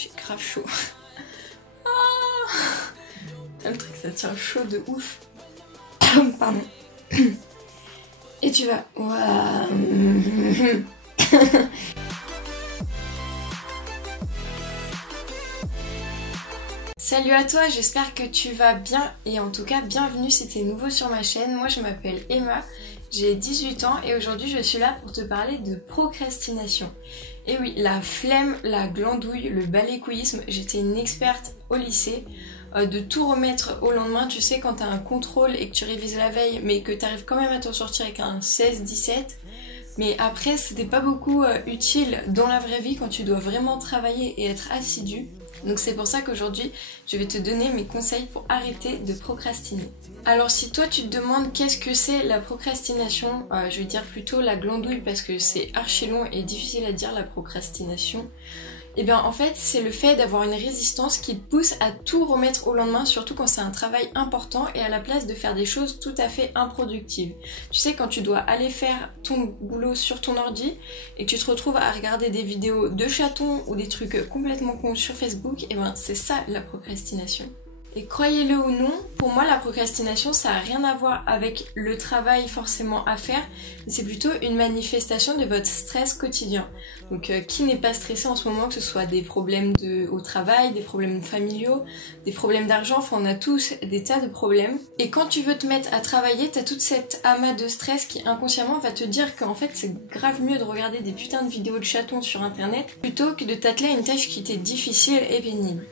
J'ai grave chaud. Ah, le truc, ça tient chaud de ouf. Pardon. Et tu vas... Waouh. Salut à toi, j'espère que tu vas bien et en tout cas bienvenue si t'es nouveau sur ma chaîne. Moi je m'appelle Emma, j'ai 18 ans et aujourd'hui je suis là pour te parler de procrastination. Et oui, la flemme, la glandouille, le balécouillisme, j'étais une experte au lycée. De tout remettre au lendemain, tu sais quand t'as un contrôle et que tu révises la veille mais que t'arrives quand même à t'en sortir avec un 16-17. Mais après c'était pas beaucoup utile dans la vraie vie quand tu dois vraiment travailler et être assidu. Donc c'est pour ça qu'aujourd'hui je vais te donner mes conseils pour arrêter de procrastiner. Alors si toi tu te demandes qu'est-ce que c'est la procrastination, je vais dire plutôt la glandouille parce que c'est archi long et difficile à dire la procrastination. Et bien en fait c'est le fait d'avoir une résistance qui te pousse à tout remettre au lendemain, surtout quand c'est un travail important et à la place de faire des choses tout à fait improductives. Tu sais quand tu dois aller faire ton boulot sur ton ordi et que tu te retrouves à regarder des vidéos de chatons ou des trucs complètement cons sur Facebook, et ben c'est ça la procrastination. Et croyez-le ou non, pour moi la procrastination ça n'a rien à voir avec le travail forcément à faire, mais c'est plutôt une manifestation de votre stress quotidien. Donc qui n'est pas stressé en ce moment, que ce soit des problèmes au travail, des problèmes familiaux, des problèmes d'argent, enfin on a tous des tas de problèmes. Et quand tu veux te mettre à travailler, t'as toute cette amas de stress qui inconsciemment va te dire qu'en fait c'est grave mieux de regarder des putains de vidéos de chatons sur internet plutôt que de t'atteler à une tâche qui t'est difficile et pénible.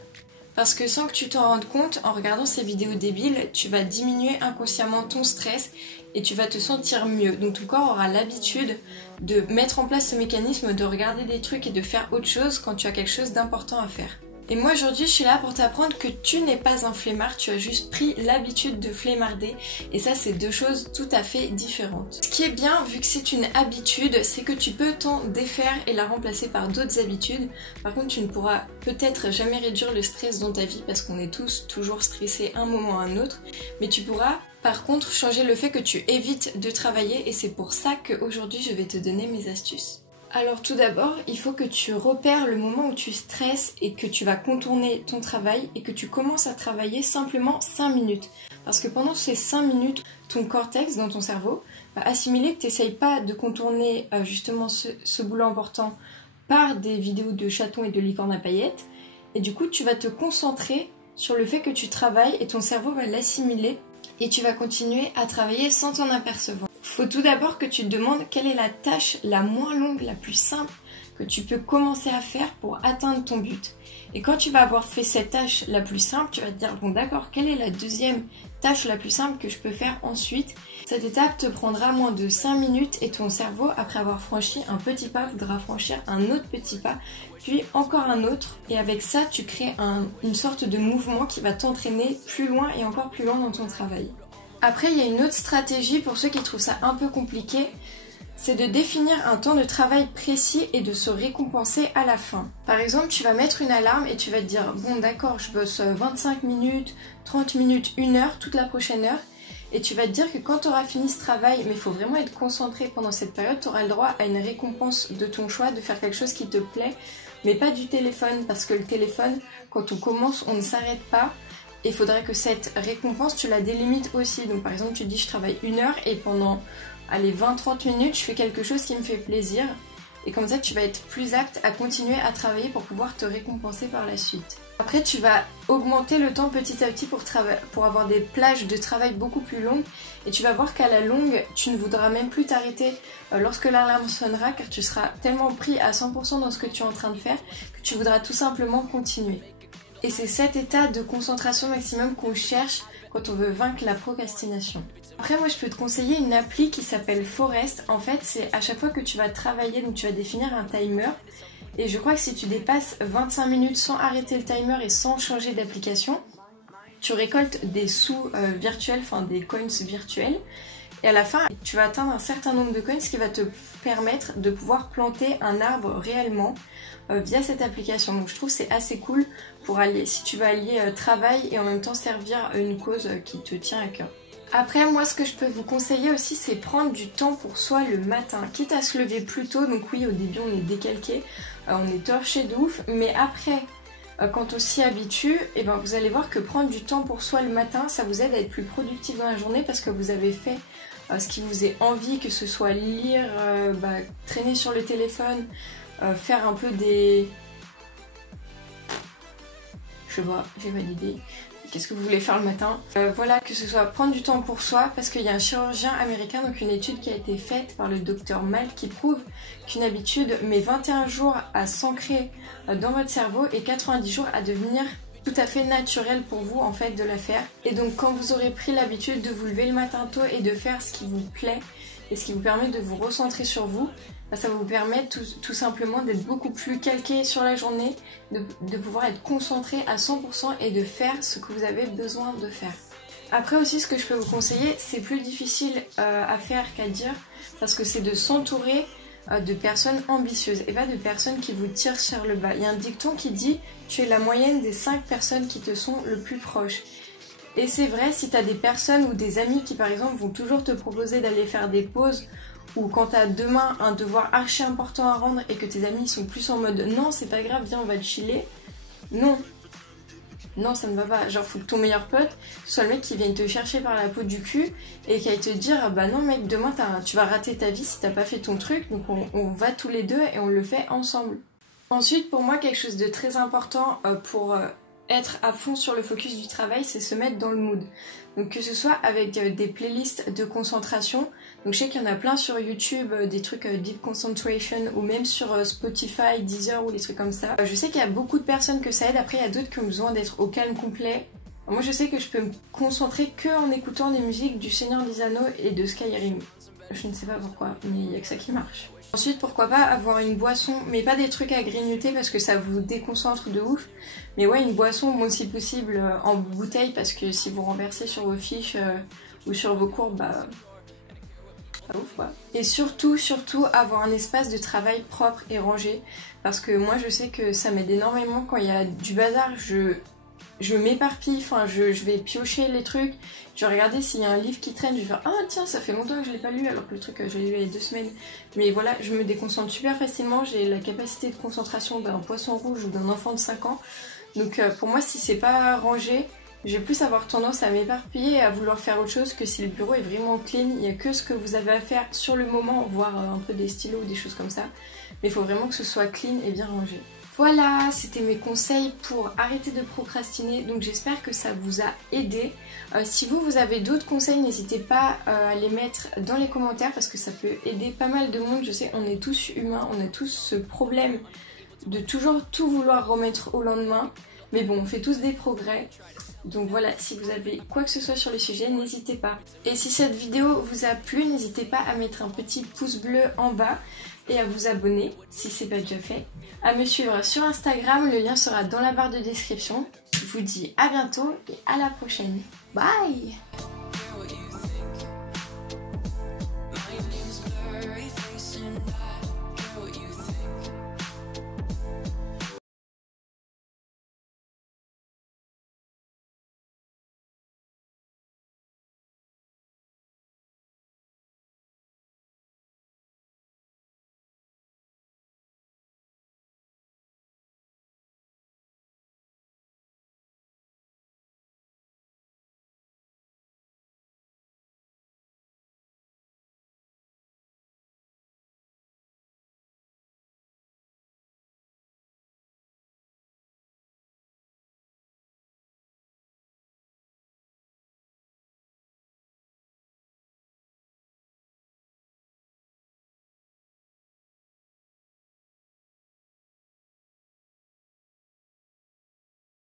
Parce que sans que tu t'en rendes compte, en regardant ces vidéos débiles, tu vas diminuer inconsciemment ton stress et tu vas te sentir mieux. Donc ton corps aura l'habitude de mettre en place ce mécanisme de regarder des trucs et de faire autre chose quand tu as quelque chose d'important à faire. Et moi aujourd'hui je suis là pour t'apprendre que tu n'es pas un flemmard, tu as juste pris l'habitude de flemmarder et ça c'est deux choses tout à fait différentes. Ce qui est bien vu que c'est une habitude, c'est que tu peux t'en défaire et la remplacer par d'autres habitudes. Par contre tu ne pourras peut-être jamais réduire le stress dans ta vie parce qu'on est tous toujours stressés un moment à un autre, mais tu pourras par contre changer le fait que tu évites de travailler et c'est pour ça qu'aujourd'hui je vais te donner mes astuces. Alors tout d'abord, il faut que tu repères le moment où tu stresses et que tu vas contourner ton travail et que tu commences à travailler simplement 5 minutes. Parce que pendant ces 5 minutes, ton cortex dans ton cerveau va assimiler que tu n'essayes pas de contourner justement ce boulot important par des vidéos de chatons et de licornes à paillettes. Et du coup, tu vas te concentrer sur le fait que tu travailles et ton cerveau va l'assimiler et tu vas continuer à travailler sans t'en apercevoir. Faut tout d'abord que tu te demandes quelle est la tâche la moins longue, la plus simple que tu peux commencer à faire pour atteindre ton but. Et quand tu vas avoir fait cette tâche la plus simple, tu vas te dire bon d'accord, quelle est la deuxième tâche la plus simple que je peux faire ensuite. Cette étape te prendra moins de 5 minutes et ton cerveau, après avoir franchi un petit pas, voudra franchir un autre petit pas, puis encore un autre. Et avec ça, tu crées une sorte de mouvement qui va t'entraîner plus loin et encore plus loin dans ton travail. Après, il y a une autre stratégie pour ceux qui trouvent ça un peu compliqué, c'est de définir un temps de travail précis et de se récompenser à la fin. Par exemple, tu vas mettre une alarme et tu vas te dire bon d'accord, je bosse 25 minutes, 30 minutes, 1 heure, toute la prochaine heure. Et tu vas te dire que quand tu auras fini ce travail, mais il faut vraiment être concentré pendant cette période, tu auras le droit à une récompense de ton choix, de faire quelque chose qui te plaît, mais pas du téléphone, parce que le téléphone, quand on commence, on ne s'arrête pas. Et il faudrait que cette récompense, tu la délimites aussi. Donc par exemple, tu te dis je travaille 1 heure et pendant 20-30 minutes, je fais quelque chose qui me fait plaisir. Et comme ça, tu vas être plus apte à continuer à travailler pour pouvoir te récompenser par la suite. Après, tu vas augmenter le temps petit à petit pour avoir des plages de travail beaucoup plus longues. Et tu vas voir qu'à la longue, tu ne voudras même plus t'arrêter lorsque l'alarme sonnera, car tu seras tellement pris à 100% dans ce que tu es en train de faire que tu voudras tout simplement continuer. Et c'est cet état de concentration maximum qu'on cherche quand on veut vaincre la procrastination. Après moi je peux te conseiller une appli qui s'appelle Forest. En fait c'est à chaque fois que tu vas travailler, donc tu vas définir un timer. Et je crois que si tu dépasses 25 minutes sans arrêter le timer et sans changer d'application, tu récoltes des sous virtuels, enfin des coins virtuels. Et à la fin, tu vas atteindre un certain nombre de coins, ce qui va te permettre de pouvoir planter un arbre réellement via cette application. Donc je trouve que c'est assez cool pour allier, si tu veux allier travail et en même temps servir une cause qui te tient à cœur. Après, moi ce que je peux vous conseiller aussi, c'est prendre du temps pour soi le matin, quitte à se lever plus tôt. Donc oui, au début on est décalqué, on est torché de ouf, mais après quand on s'y habitue, et ben vous allez voir que prendre du temps pour soi le matin, ça vous aide à être plus productif dans la journée parce que vous avez fait ce qui vous faisait envie, que ce soit lire, traîner sur le téléphone, faire un peu des... Je sais pas, j'ai pas d'idée. Qu'est-ce que vous voulez faire le matin? Voilà, que ce soit prendre du temps pour soi, parce qu'il y a un chirurgien américain, donc une étude qui a été faite par le docteur Mal, qui prouve qu'une habitude met 21 jours à s'ancrer dans votre cerveau et 90 jours à devenir tout à fait naturel pour vous en fait de la faire. Et donc quand vous aurez pris l'habitude de vous lever le matin tôt et de faire ce qui vous plaît et ce qui vous permet de vous recentrer sur vous, ça va vous permettre tout simplement d'être beaucoup plus calqué sur la journée, de pouvoir être concentré à 100% et de faire ce que vous avez besoin de faire. Après aussi, ce que je peux vous conseiller, c'est plus difficile à faire qu'à dire, parce que c'est de s'entourer de personnes ambitieuses et pas de personnes qui vous tirent vers le bas. Il y a un dicton qui dit « tu es la moyenne des 5 personnes qui te sont le plus proches ». Et c'est vrai, si tu as des personnes ou des amis qui par exemple vont toujours te proposer d'aller faire des pauses, ou quand t'as demain un devoir archi important à rendre et que tes amis sont plus en mode non c'est pas grave, viens on va chiller, non ça ne va pas. Genre faut que ton meilleur pote soit le mec qui vienne te chercher par la peau du cul et qui aille te dire bah non mec demain tu vas rater ta vie si t'as pas fait ton truc, donc on va tous les deux et on le fait ensemble. Ensuite pour moi quelque chose de très important pour être à fond sur le focus du travail, c'est se mettre dans le mood. Donc que ce soit avec des playlists de concentration, donc je sais qu'il y en a plein sur YouTube, des trucs Deep Concentration ou même sur Spotify, Deezer ou des trucs comme ça. Je sais qu'il y a beaucoup de personnes que ça aide, après il y a d'autres qui ont besoin d'être au calme complet. Moi je sais que je peux me concentrer que en écoutant des musiques du Seigneur des Anneaux et de Skyrim. Je ne sais pas pourquoi, mais il n'y a que ça qui marche. Ensuite, pourquoi pas avoir une boisson, mais pas des trucs à grignoter parce que ça vous déconcentre de ouf. Mais ouais, une boisson, bon, si possible, en bouteille, parce que si vous renversez sur vos fiches ou sur vos courbes, bah... pas ouf, quoi. Et surtout, avoir un espace de travail propre et rangé. Parce que moi, je sais que ça m'aide énormément quand il y a du bazar, je m'éparpille, enfin je vais piocher les trucs, je vais regarder s'il y a un livre qui traîne, je vais faire ah tiens ça fait longtemps que je l'ai pas lu alors que le truc je l'ai lu il y a 2 semaines. Mais voilà, je me déconcentre super facilement, j'ai la capacité de concentration d'un poisson rouge ou d'un enfant de 5 ans. Donc pour moi si c'est pas rangé, je vais plus avoir tendance à m'éparpiller et à vouloir faire autre chose que si le bureau est vraiment clean, il n'y a que ce que vous avez à faire sur le moment, voire un peu des stylos ou des choses comme ça. Mais il faut vraiment que ce soit clean et bien rangé. Voilà, c'était mes conseils pour arrêter de procrastiner, donc j'espère que ça vous a aidé. Si vous avez d'autres conseils, n'hésitez pas à les mettre dans les commentaires parce que ça peut aider pas mal de monde. Je sais, on est tous humains, on a tous ce problème de toujours tout vouloir remettre au lendemain. Mais bon, on fait tous des progrès. Donc voilà, si vous avez quoi que ce soit sur le sujet, n'hésitez pas. Et si cette vidéo vous a plu, n'hésitez pas à mettre un petit pouce bleu en bas et à vous abonner si c'est pas déjà fait. À me suivre sur Instagram, le lien sera dans la barre de description. Je vous dis à bientôt et à la prochaine. Bye!